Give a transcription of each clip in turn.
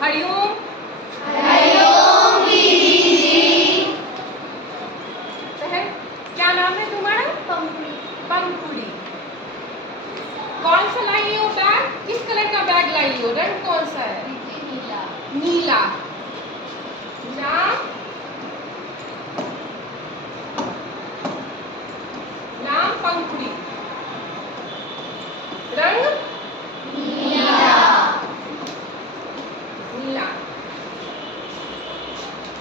हरिओम। हरिओम दीदी जी। बहन, क्या नाम है तुम्हारा? पंखुड़ी। पंखुड़ी। कौन सा लाई हो बैग? किस कलर का बैग लाई हो? रंग कौन सा है? नीला। नीला। नाम? नाम पंखुड़ी। रंग? नीला। नीला।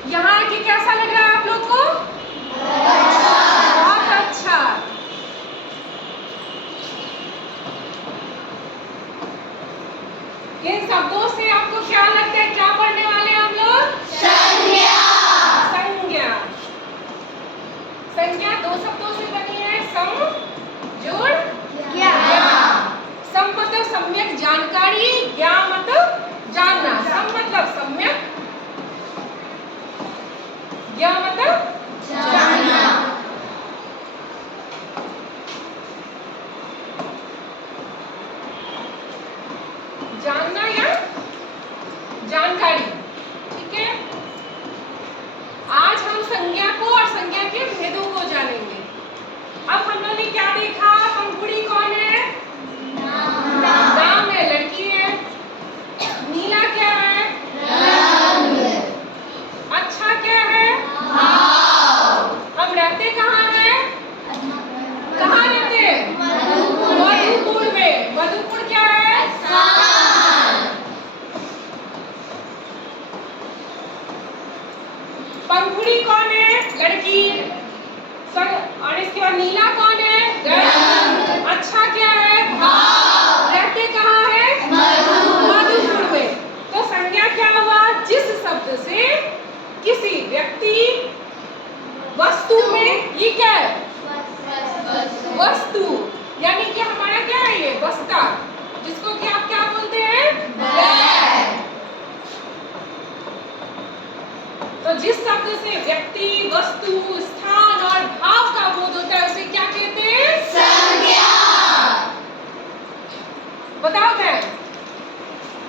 यहाँ आके कैसा लग रहा है आप लोग को? बहुत अच्छा। इन शब्दों से आपको क्या लगता है? क्या पढ़ने वाले हैं हम लोग? संज्ञा। संज्ञा। संज्ञा दो शब्दों से बनी है, सम जोड़ क्या? सम मतलब सम्यक जानकारी, ज्ञा मतलब जानना। सम मतलब सम्यक, ज्ञा मतलब जानना। जानना या जानकारी। ठीक है, आज हम संज्ञा को और संज्ञा के भेदों को जानेंगे। अब हम लोगों ने क्या देखा? पंखुड़ी कौन है? नाम है, लड़की है। नीला क्या है? रंग। अच्छा क्या है? भाव। हम रहते कहाँ हैं? कहाँ रहते हैं? मधुपुर में। मधुपुर क्या है? स्थान। पंखुड़ी कौन है? लड़की। और इसके बाद नीला कौन है? रंग। अच्छा क्या है? भाव। रहते कहाँ है? मधुपुर में। तो संज्ञा क्या हुआ? जिस शब्द से किसी व्यक्ति, वस्तु में, ये क्या है? वस्तु, यानी कि हमारा क्या है? ये बस्ता, जिसको कि आप क्या बोलते हैं? बैग। तो जिस शब्द से व्यक्ति, वस्तु, स्थान और भाव का बोध होता है, उसे क्या कहते हैं? संज्ञा। बताओ मैं,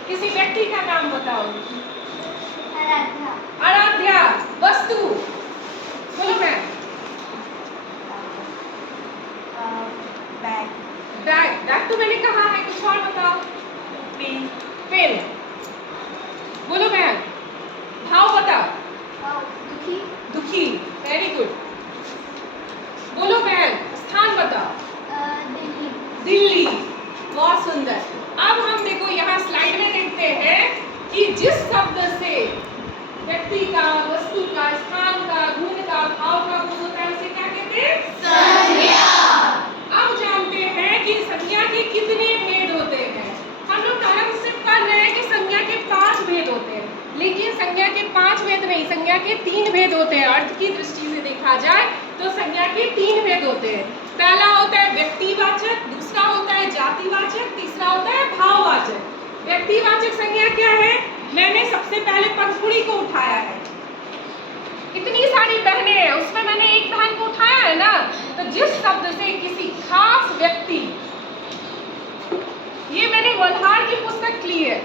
किसी व्यक्ति का नाम बताओ। आराध्या। आराध्या। वस्तु बोलो मैं। बैग। बैग। बैग तो मैंने कहा है, कुछ और बताओ। पेन। पेन बोलो मैं। भाव बताओ। दुखी। दुखी। Very good. बोलो बहन, स्थान बताओ। दिल्ली। दिल्ली। बहुत सुंदर। अब हम देखो यहाँ स्लाइड में देखते हैं कि जिस शब्द से व्यक्ति का, वस्तु का, स्थान का, गुण का, भाव का बोध होता है, उसे क्या कहते हैं? संज्ञा। अब जानते हैं कि संज्ञा के कितने भेद होते हैं। हम लोग पहले सिर्फ कर रहे हैं कि संज्ञा के 5 भेद होते हैं, लेकिन संज्ञा के 5 भेद नहीं, संज्ञा के 3 भेद होते हैं। अर्थ की दृष्टि से देखा जाए तो संज्ञा के 3 भेद होते हैं। पहला होता है व्यक्तिवाचक, दूसरा होता है जातिवाचक, तीसरा होता है भाववाचक। व्यक्तिवाचक संज्ञा क्या है? मैंने सबसे पहले पंखुड़ी को उठाया है। इतनी सारी बहनें हैं, उसमें मैंने एक बहन को उठाया है ना। तो जिस शब्द से किसी खास व्यक्ति, ये मैंने वल्हार की पुस्तक ली है,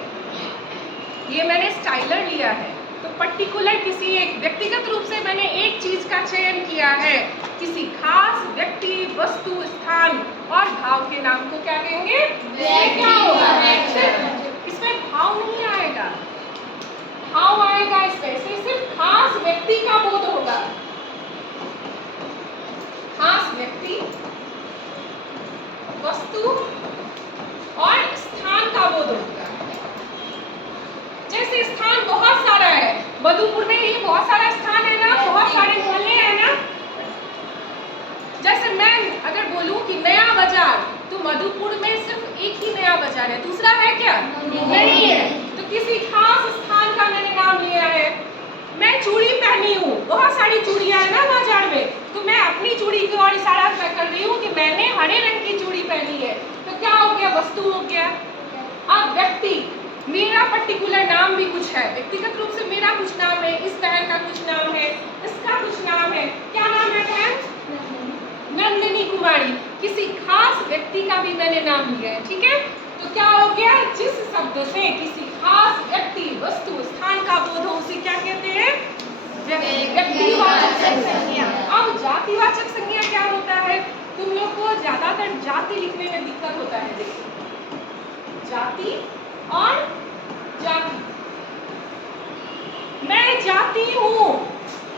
ये मैंने स्टाइलर लिया है। तो पर्टिकुलर किसी एक व्यक्तिगत रूप से मैंने एक चीज का चयन किया है। किसी खास व्यक्ति, वस्तु, स्थान और भाव के नाम को क्या कहेंगे? क्या होगा? इसमें भाव नहीं आएगा। भाव आएगा इसमें सिर्फ खास व्यक्ति का बोध होगा। खास व्यक्ति, वस्तु और स्थान का बोध होगा। जैसे स्थान बहुत सारा है, मधुपुर में ही बहुत सारा स्थान है ना, बहुत सारे मोहल्ले हैं ना। जैसे मैं अगर बोलूं कि नया बाजार, तो मधुपुर में सिर्फ एक ही नया बाजार है, दूसरा है क्या? नहीं है। तो किसी खास स्थान का मैंने नाम लिया है। मैं चूड़ी पहनी हूँ, बहुत सारी चूड़ियां है ना बाजार में, तो मैं अपनी चूड़ी की ओर इशारा कर रही हूँ कि मैंने हरे रंग की चूड़ी पहनी है। तो क्या हो गया? वस्तु हो गया। अब व्यक्ति, मेरा पर्टिकुलर नाम भी कुछ है, व्यक्तिगत रूप से मेरा कुछ नाम है, इस बहन का कुछ नाम है, इसका कुछ नाम है। क्या नाम है बहन? नंदिनी कुमारी। किसी खास व्यक्ति का भी मैंने नाम लिया है। ठीक है, तो क्या हो गया? जिस शब्द से किसी खास व्यक्ति, वस्तु, व्यक्तिवाचक संज्ञा। अब जातिवाचक संज्ञा क्या होता है? तुम लोग को ज्यादातर जाति लिखने में दिक्कत होता है। देखो जाति और जाति। मैं जाती हूँ,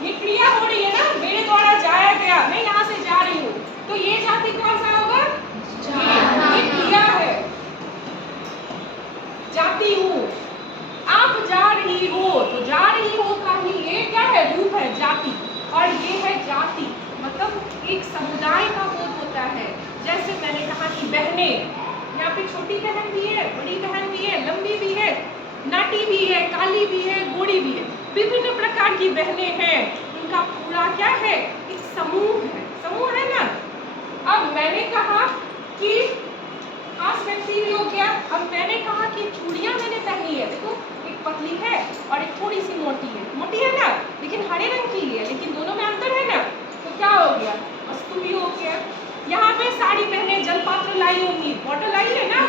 ये क्रिया हो रही है ना, मेरे द्वारा जाया गया, मैं यहाँ से जा रही हूँ, तो ये जाति कौन सा होगा? ये क्रिया है, जाती हूँ। आप जा रही हो, तो जा रही हो का ही ये क्या है? रूप है जाति। और ये है जाति, मतलब एक समुदाय का बोध होता है। जैसे मैंने कहा कि बहनें, यहाँ पे छोटी बहन भी है, बड़ी बहन भी है, लंबी भी है, नाटी भी है, काली भी है, गोरी भी है, विभिन्न प्रकार की बहनें हैं। उनका पूरा क्या है? एक समूह है, समूह है ना। अब मैंने कहा कि खास व्यक्ति भी हो गया। अब मैंने कहा कि चूड़ियां मैंने पहनी है, देखो एक पतली है और एक थोड़ी सी मोटी है, मोटी है ना, लेकिन हरे रंग की है, लेकिन दोनों में अंतर है ना, तो क्या हो गया? वस्तु भी हो गया। यहाँ पे साड़ी पहने जलपात्र लाई होंगी, बॉटल लाई है ना,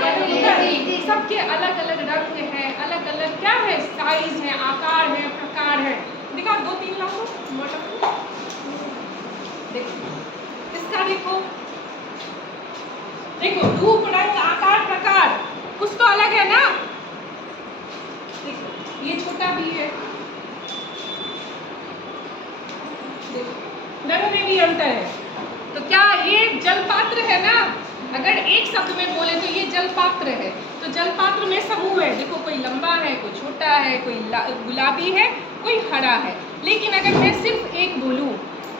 सबके अलग अलग रंग है, अलग अलग क्या है? साइज है, आकार है, प्रकार है। दिखा 2-3 लाओ बॉटल। देखो इसका देखो, देखो रूप रंग आकार प्रकार कुछ तो अलग है ना। देखो ये छोटा भी है, देखो दोनों में भी अंतर है। तो क्या ये जलपात्र है ना? अगर एक शब्द में बोले तो ये जलपात्र है। तो जलपात्र में समूह है, देखो कोई लंबा है, कोई छोटा है, कोई गुलाबी है, कोई हरा है। लेकिन अगर मैं सिर्फ एक बोलूं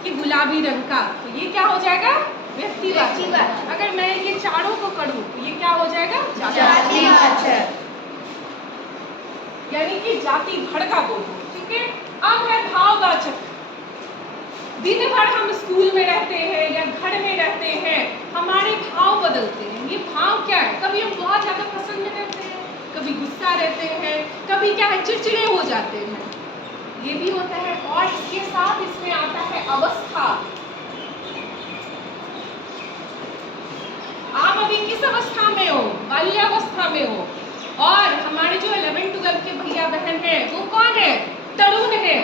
कि गुलाबी रंग का, तो ये क्या हो जाएगा? व्यक्तिवाचक। अगर मैं ये चारों को करूं तो ये क्या हो जाएगा? जातिवाचक, यानी कि जाति भर का बोलूं। ठीक है। अब है भाववाचक। दिन भर हम स्कूल में रहते हैं या घर में रहते हैं, हमारे भाव बदलते हैं। ये भाव क्या है? कभी हम बहुत ज्यादा प्रसन्न में रहते हैं, कभी गुस्सा रहते हैं, कभी क्या है? चिड़चिड़े हो जाते हैं, ये भी होता है। और इसके साथ इसमें आता है अवस्था। आप अभी किस अवस्था में हो? बाल्यावस्था में हो। और हमारे जो 11-12 के भैया बहन है वो कौन है? तरुण है।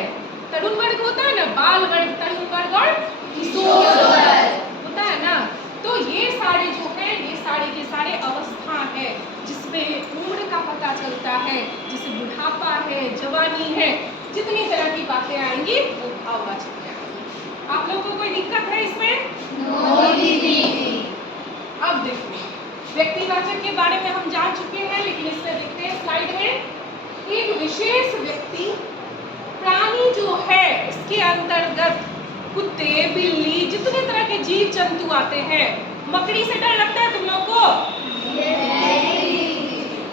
तरुण वर्ग होता है ना, बाल वर्ग, तरुण वर्ग और किशोर वर्ग होता है ना। तो ये सारे जो है, ये सारे के सारे अवस्था है जिसमें उम्र का पता चलता है, जिसे बुढ़ापा है, जवानी है, जितनी तरह की बातें आएंगी वो भाववाचक है। आप लोगों को कोई दिक्कत है इसमें? अब देखो व्यक्तिवाचक के बारे में हम जान चुके हैं, लेकिन इसमें देखते हैं स्लाइड में। एक विशेष व्यक्ति प्राणी जो है, इसके अंतर्गत कुत्ते, बिल्ली, जितने तरह के जीव जंतु आते हैं। मकड़ी से डर लगता है तुम लोग को?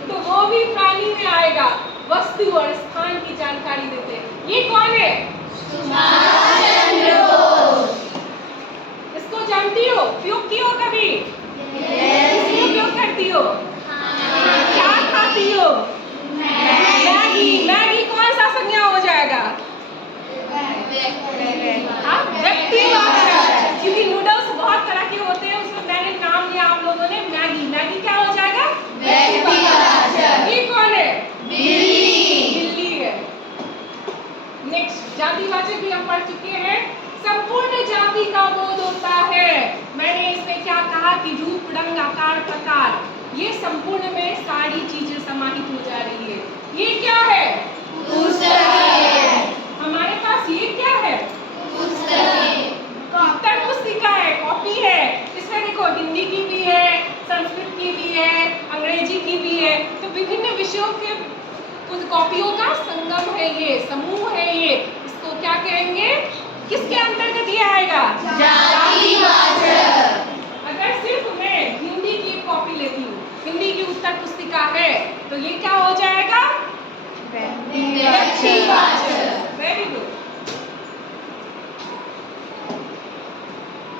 तो वो भी प्राणी में आएगा। वस्तु और स्थान की जानकारी देते हैं। ये कौन है? सुभाष चंद्र बोस। इसको जानती हो? उपयोग की हो कभी? किसकी उपयोग करती हो? क्या खाती हो? मैगी। मैगी कौन सा संज्ञा हो जाएगा? व्यक्तिवाचक। क्योंकि नूडल्स बहुत तरह के होते हैं, उसमें मैंने नाम लिया आप लोगों ने मैगी। मैगी क्या हो जाएगा? व्यक्तिवाचक। ये कौन है? बिल्ली। बिल्ली है। नेक्स्ट जातिवाचक भी हम पढ़ चुके हैं। संपूर्ण जाति का बोध होता है। मैंने इसमें क्या कहा कि रूप रंग आकार प्रकार, ये संपूर्ण में सारी चीजें समाहित हो जा रही है। ये क्या है? पुस्तक है। हमारे पास ये क्या है? उत्तर पुस्तिका है, कॉपी है। इसमें देखो हिंदी की भी है, संस्कृत की भी है, अंग्रेजी की भी है। तो विभिन्न विषयों के कॉपियों का संगम है, ये समूह है। ये इसको क्या कहेंगे? किसके अंतर्गत ये आएगा? जातिवाचक। अगर सिर्फ मैं हिंदी की कॉपी लेती हूँ, हिंदी की उत्तर पुस्तिका है, तो ये क्या हो जाएगा? व्यक्तिवाचक। Very good.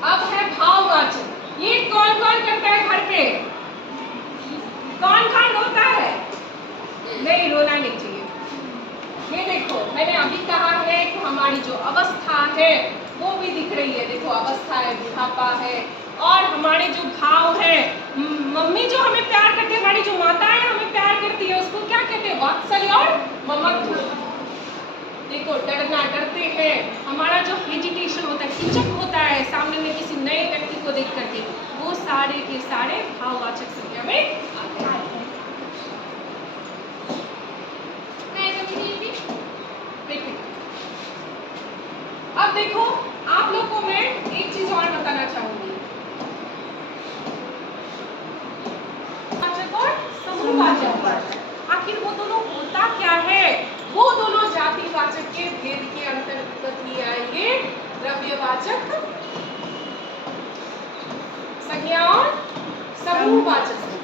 अब है भाववाचक। ये कौन कौन करता है घर पे? कौन कौन रोता है? नहीं, रोना नहीं चाहिए। ये देखो मैंने अभी कहा है कि हमारी जो अवस्था है वो भी दिख रही है। देखो अवस्था है, बुढ़ापा है, और हमारे जो भाव है। मम्मी जो हमें प्यार करती है, हमारी जो माताएं हमें प्यार करती है, उसको क्या कहते हैं? वात्सल्य और ममत्व। देखो को डरना, डरते हैं, हमारा जो हेजिटेशन होता है, हिचक होता है सामने में किसी नए व्यक्ति को देख करके, वो सारे के सारे भाववाचक संज्ञा में आते हैं। अब देखो, आप लोग को मैं एक चीज और बताना चाहूंगी। वाचक और समूहवाचक, आखिर वो दोनों होता क्या है? वो दोनों जातिवाचक के भेद के अंतर्गत ही आएंगे। द्रव्यवाचक संज्ञा और समूहवाचक संज्ञा।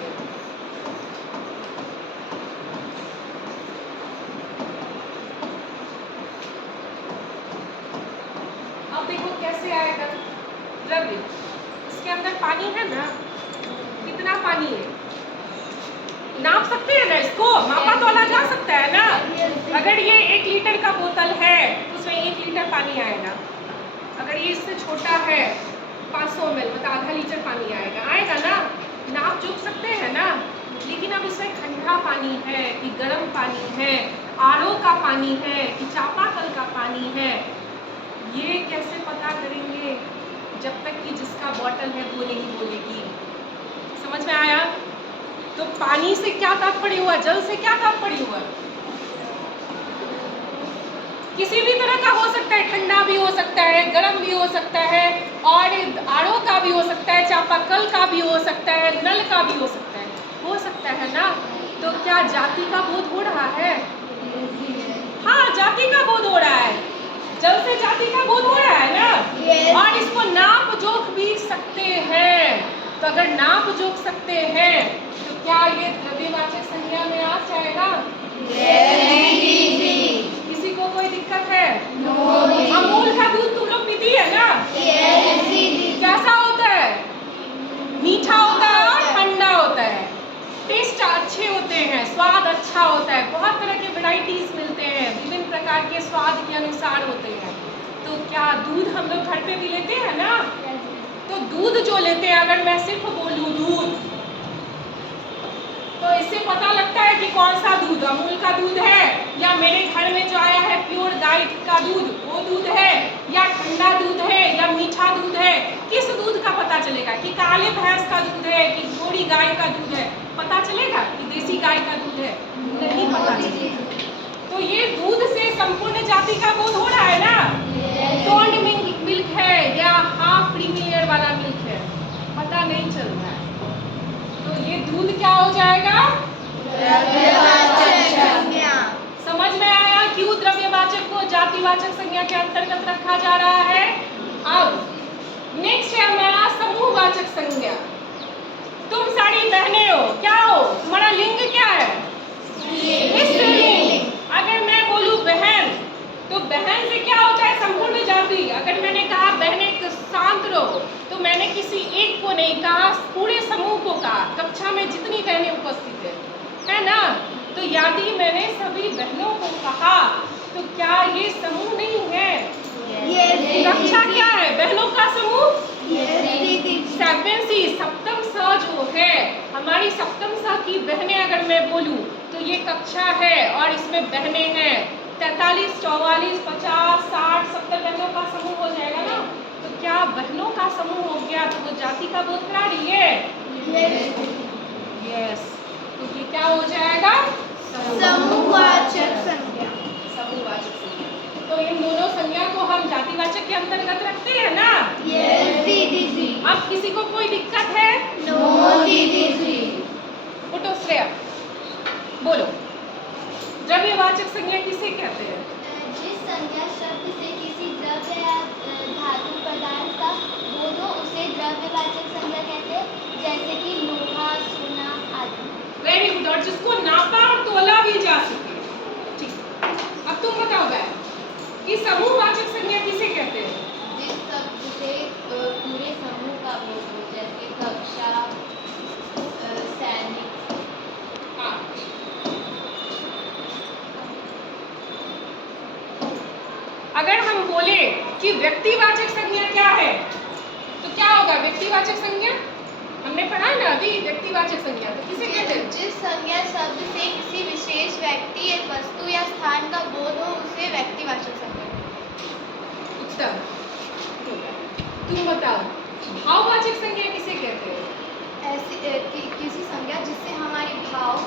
अब देखो कैसे आएगा द्रव्य, इसके अंदर पानी है ना, कितना पानी है नाप सकते हैं ना, इसको मापा तोला जा सकता है ना। अगर ये 1 लीटर का बोतल है तो उसमें 1 लीटर पानी आएगा। अगर ये इससे छोटा है 500 ml, मतलब आधा लीटर पानी आएगा ना, नाप जोख सकते हैं ना। लेकिन अब इसमें ठंडा पानी है कि गर्म पानी है, आरओ का पानी है कि चापाकल का पानी है, ये कैसे पता करेंगे जब तक कि जिसका बॉटल है वो नहीं बोलेगी। समझ में आया? तो पानी से क्या तात्पर्य हुआ, जल से क्या तात्पर्य हुआ? किसी भी तरह का हो सकता है, ठंडा भी हो सकता है, गर्म भी हो सकता है, और आरओ का भी हो सकता है, चापाकल का भी हो सकता है, नल का भी हो सकता है ना। तो क्या जाति का बोध हो रहा है? हाँ, जाति का बोध हो रहा है, जल से जाति का बोध हो रहा है ना। और इसको नाप जोख भी सकते हैं। तो अगर नाप जोख सकते हैं तो क्या ये द्रव्यवाचक संज्ञा में आ जाएगा? किसी को कोई दिक्कत है? अमूल का दूध तुम लोग पीती है ना? कैसा होता है? मीठा होता है और ठंडा होता है, टेस्ट अच्छे होते हैं, स्वाद अच्छा होता है, बहुत तरह के वैरायटीज मिलते हैं, विभिन्न प्रकार के स्वाद के अनुसार होते हैं। तो क्या दूध हम लोग घर पे भी लेते हैं ना? तो दूध जो लेते हैं, अगर मैं सिर्फ बोलूं दूध, तो इससे पता लगता है कि कौन सा दूध, अमूल का दूध है, या मेरे घर में जो आया है प्योर गाय का दूध वो दूध है, या ठंडा दूध है, या मीठा दूध है। किस दूध का पता चलेगा कि काले भैंस का दूध है कि गोरी गाय का दूध है? पता चलेगा कि देसी गाय का दूध है? नहीं पता चलेगा। तो ये दूध से संपूर्ण जाति का बोध हो रहा है ना। टोन्ड मिल्क है या हाफ प्रीमियर वाला मिल्क है, पता नहीं चल रहा है। तो ये दूध क्या हो जाएगा? समझ में आया क्यों द्रव्यवाचक को जातिवाचक संज्ञा के अंतर्गत रखा जा रहा है? अब नेक्स्ट है हमारा समूहवाचक संज्ञा। तुम सारी बहनें हो, क्या हो? तुम्हारा लिंग क्या है? स्त्रीलिंग। अगर मैं बोलूं बहन, तो बहन से क्या होता है? संपूर्ण जाति। अगर मैंने कहा बहनें शांत रहो, तो मैंने किसी एक को नहीं कहा, पूरे समूह को कहा। कक्षा में जितनी बहनें उपस्थित है ना, तो यदि मैंने सभी बहनों को कहा तो क्या ये समूह नहीं है? कक्षा क्या है? बहनों का समूह। सप्तम स जो है, हमारी सप्तम स की बहनें अगर मैं बोलूं तो ये कक्षा है और इसमें बहनें हैं 43, 44, 50, 60, 70 बहनों का समूह हो जाएगा ना। तो क्या बहनों का समूह हो गया तो वो जाति का बोध करा रही है? यस। तो ये क्या हो जाएगा? समूहवाचक संज्ञा। समूहवाचक संज्ञा। तो इन दोनों संज्ञा को हम जातिवाचक के अंतर्गत रखते हैं ना? यस दीदी जी। अब किसी को कोई दिक्कत है? नो दीदी जी। उठो श्रेया, बोलो द्रव्यवाचक संज्ञा किसे कहते हैं? जिस संज्ञा शब्द से किसी द्रव्य या धातु पदार्थ का बोध हो उसे द्रव्यवाचक संज्ञा कहते हैं, जैसे कि लोहा, सोना आदि। Very good. और जिसको नापा और तोला भी जा सके। ठीक। अब तुम बताओ कि समूहवाचक संज्ञा किसे कहते हैं? जिस शब्द से पूरे समूह का बोध हो, जैसे कक्षा, सैनिक। हाँ। अगर हम बोले कि व्यक्तिवाचक संज्ञा क्या है तो क्या होगा? व्यक्तिवाचक संज्ञा हमने पढ़ा है ना अभी, व्यक्तिवाचक संज्ञा तो किसे कहते हैं? जिस संज्ञा शब्द से किसी विशेष व्यक्ति या वस्तु या स्थान का बोध हो उसे व्यक्ति व्यक्तिवाचक संज्ञा। उत्तम। तुम बताओ, भाववाचक संज्ञा किसे कहते हैं? ऐसी किसी संज्ञा जिससे हमारे भाव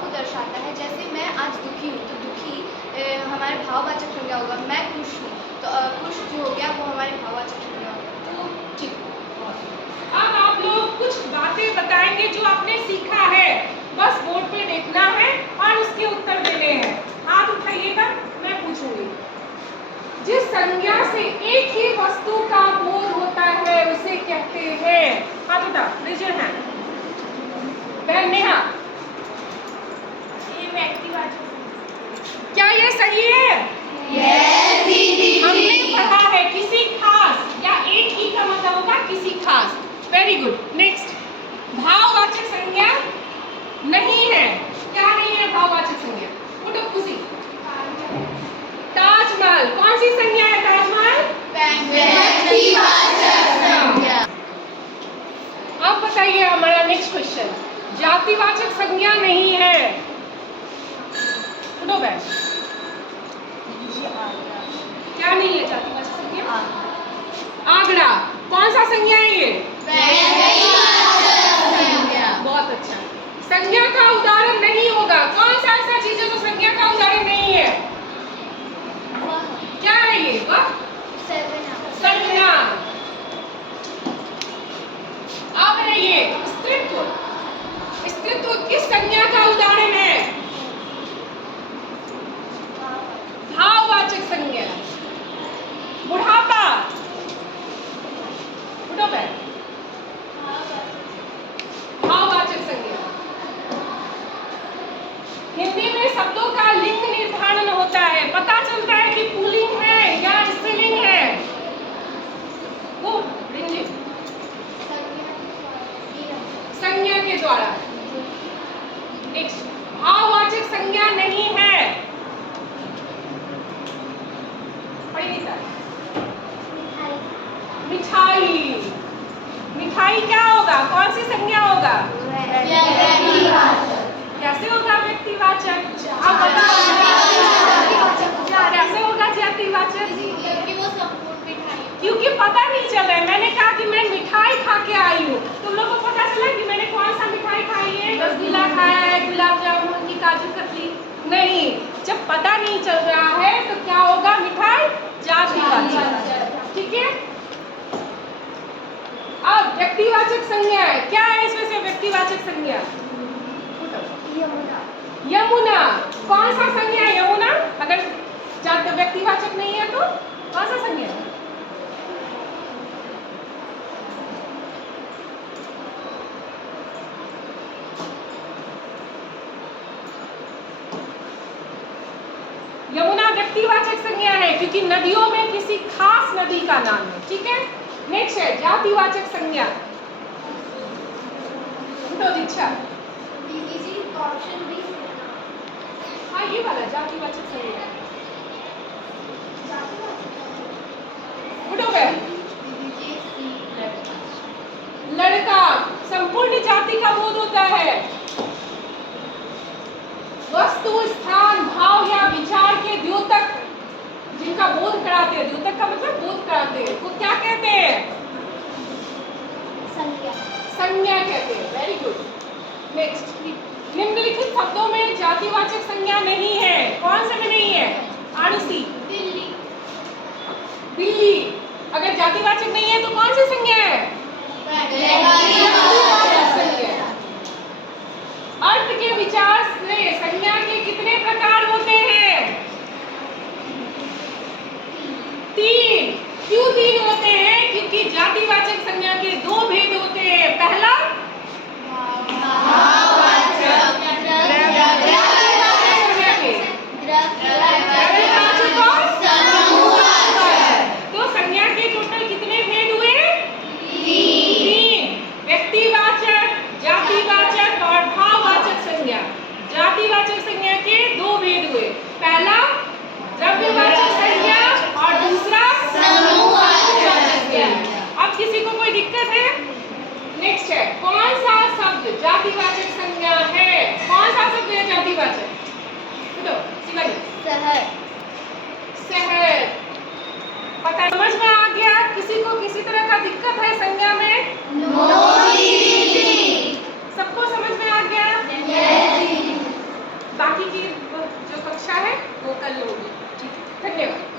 को दर्शाता है। जैसे मैं आज दुखी हूँ तो दुखी हमारे भाववाचक संज्ञा होगा। मैं खुश हूँ तो खुश जो हो गया वो हमारे भाववाचक संज्ञा होगा। ठीक। अब आप लोग कुछ बातें बताएंगे जो आपने सीखा है, बस बोर्ड पे देखना है और उसके उत्तर देने हैं। हाथ उठाइएगा, मैं पूछूंगी। जिस संज्ञा से एक ही वस्तु का बोध होता है उसे कहते हैं। हाथ उठा, रेज योर हैंड। बहन नेहा, ये व्यक्तिवाचक। क्या ये सही है? यस दीदी। हमने पढ़ा है किसी खास, या एक ही का मतलब होगा किसी खास। Very good. नेक्स्ट, भाववाचक संज्ञा नहीं है। क्या नहीं है भाववाचक संज्ञा? उठो खुशी। ताजमहल कौन सी संज्ञा है? ताजमहल व्यक्तिवाचक संज्ञा। अब बताइए हमारा नेक्स्ट क्वेश्चन, जातिवाचक संज्ञा नहीं है। उठो बहन। क्या नहीं है जातिवाचक संज्ञा? आगरा कौन सा संज्ञा है ये? बहुत अच्छा। संज्ञा का उदाहरण नहीं होगा। कौन सा ऐसा चीज है जो संज्ञा का उदाहरण नहीं है? क्या है ये? संज्ञा। अब है ये स्त्रीत्व। स्त्रीत्व किस संज्ञा का उदाहरण है? भाववाचक संज्ञा। बुढ़ापा, उठो बहन, भाववाचक संज्ञा। हिंदी में शब्दों का लिंग निर्धारण होता है, पता चलता है कि पुल्लिंग है या स्त्रीलिंग है। वो संज्ञा के द्वारा। नेक्स्ट, भाववाचक संज्ञा नहीं है। मिठाई। मिठाई क्या होगा? कौन सी संज्ञा होगा? कैसे होगा व्यक्तिवाचक? आप बताओ। कैसे होगा जातिवाचक? क्योंकि पता नहीं चल रहा है। मैंने कहा कि मैं मिठाई खा के आई हूँ, तुम लोग को पता चला कि मैंने कौन सा मिठाई खाई है? रसगुल्ला खाया है, गुलाब जामुन की, काजू कतली? नहीं। जब पता नहीं चल रहा है तो क्या होगा? मिठाई जातिवाचक। ठीक है। अब व्यक्तिवाचक संज्ञा है। क्या है इसमें से व्यक्तिवाचक संज्ञा? यमुना कौन सा संज्ञा है? यमुना अगर व्यक्तिवाचक नहीं है तो कौन सा संज्ञा है? यमुना व्यक्तिवाचक संज्ञा है क्योंकि नदियों में किसी खास नदी का नाम है। ठीक है। नेक्स्ट है जातिवाचक संज्ञा। तो दीक्षा, हाँ ये वाला जातिवाचक संज्ञा। उठो बहन। लड़का संपूर्ण जाति का बोध होता है। वस्तु, स्थान, भाव या विचार के द्योतक जिनका बोध कराते हैं, द्योतक का मतलब बोध कराते हैं, वो क्या कहते हैं? संज्ञा कहते हैं। Very good. नेक्स्ट, निम्नलिखित शब्दों में जातिवाचक संज्ञा नहीं है। कौन से में नहीं है? आरुषि। बिल्ली अगर जातिवाचक नहीं है तो कौन सी संज्ञा है? अर्थ के विचार से संज्ञा के कितने प्रकार होते हैं? 3। क्यों 3 होते हैं? क्योंकि जातिवाचक संज्ञा के 2 भेद होते हैं। पहला तो संज्ञा के टोटल कितने भेद हुए? 3। व्यक्तिवाचक, जातिवाचक और भाववाचक संज्ञा। जातिवाचक संज्ञा के 2 भेद हुए। पहला द्रव्यवाचक संज्ञा और दूसरा समूहवाचक संज्ञा। अब किसी को कोई दिक्कत है? नेक्स्ट है, कौन सा शब्द जातिवाचक संज्ञा है? कौन सा शब्द है जातिवाचक? तो शिवानी। अच्छा है वो कल होगी। ठीक है, धन्यवाद।